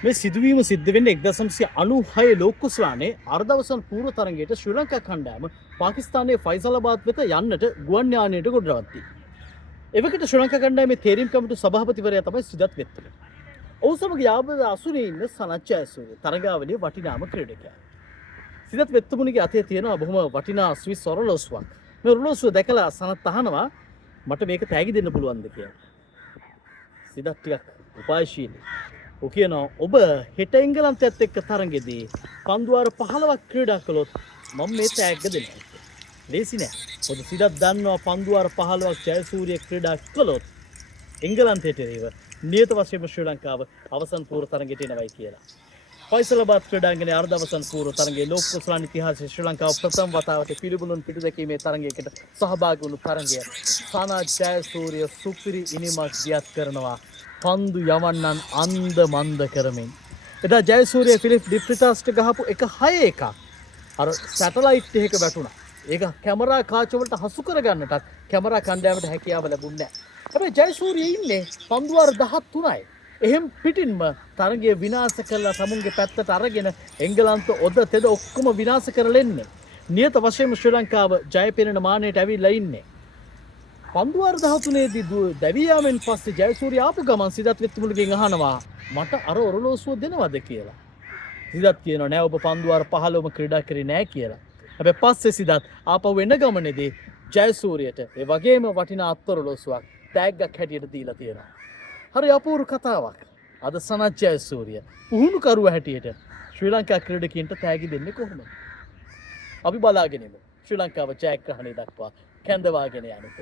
මේ සිදුවීම සිද්ධ වෙන්නේ 1996 ලෝකකුසලානේ අර්ධවසන් පූර්ව තරගයට ශ්‍රී ලංකා කණ්ඩායම පාකිස්තානයේ ෆයිසලාබාද් වෙත යන්නට ගුවන් යානයට ගොඩනැවුවා. එවකට ශ්‍රී ලංකා කණ්ඩායමේ තේරීම් කමිටු සභාපතිවරයා තමයි සිදත් වෙත්තල. ඔහු සමග යාබද අසුනේ ඉන්න සනත් ජයසූරිය තරගාවලියේ වටිනාම ක්‍රීඩකයා. සිදත් වෙත්තමුණිගේ අතේ තියෙනවා බොහොම වටිනා ස්විස් ඔරලෝසුවක්. මේ ඔරලෝසුව දැකලා සනත් අහනවා මට මේක තෑගි දෙන්න පුළුවන්ද කියලා. සිදත් ටිකක් උපායශීලී. ඔහු කියනවා ඔබ හෙට එංගලන්තයත් එක්ක තරගෙදී පන්දුවාර 15ක් ක්‍රීඩා කළොත් මම මේ තෑග්ග දෙනවා. ලේසි නෑ. මොකද සිදත් දන්නවා පන්දුවාර 15ක් ජයසූරිය ක්‍රීඩා කළොත් එංගලන්තයට එරෙහිව නියත වශයෙන්ම ශ්‍රී ලංකාව අවසන් පූර්ව තරගයට එනවයි කියලා. ෆයිසලාබාද් ක්‍රීඩාංගණයේ අර්ධ අවසන් පූර්ව තරගයේ ලෝක කුසලාන ඉතිහාසයේ ශ්‍රී ලංකාව ප්‍රථම වතාවට පිළිබුණුන් පිටු දැකීමේ තරගයකට සහභාගී වුණු තරගය. සනත් ජයසූරිය සුපිරි ඉනිමක් දියත් කරනවා. පන්දු යවන්නන් අන්ද මන්ද කරමින්. එදා ජයසූරිය ෆිලිප් ඩිෆ්‍රිතාස්ට ගහපු 1-6 අර සැටලයිට් එකක වැටුණා. ඒක කැමරා කාච වලට හසු කරගන්නටත් කැමරා කණ්ඩායමට හැකියාව ලැබුණේ නැහැ. හැබැයි ජයසූරිය ඉන්නේ පන්දුවාර 13යි. එහෙම් පිටින්ම තරගය විනාශ කරලා සමුන්ගේ පැත්තට අරගෙන එංගලන්ත ඔද තෙද ඔක්කොම විනාශ කරලා එන්නේ. නියත වශයෙන්ම ශ්‍රී ලංකාව ජය පෙරෙන මානයට ඇවිල්ලා ඉන්නේ. පන්දුවාර 13 දී දැවී යාමෙන් පස්සේ ජයසූරිය ආපු ගමන් සිදත් වෙත්තුමුලගෙන් අහනවා මට අර ඔරලෝසුව දෙනවද කියලා. සිදත් කියනවා නෑ ඔබ පන්දුවාර 15ම ක්‍රීඩා කරේ නෑ කියලා. හැබැයි පස්සේ සිදත් ආපහු එන ගමනේදී ජයසූරියට ඒ වගේම වටිනා අත්ඔරලෝසුවක් ටැග්ගක් හැටියට දීලා තියෙනවා. හරි අපූර්ව කතාවක්. අද සනත් ජයසූරිය පුහුණු කරුවා හැටියට ශ්‍රී ලංකා ක්‍රීඩකයන්ට තෑගි දෙන්නේ කොහොමද? අපි බලාගෙන ඉමු. ශ්‍රී ලංකාව ජයග්‍රහණය දක්වා කැඳවාගෙන යන්නට.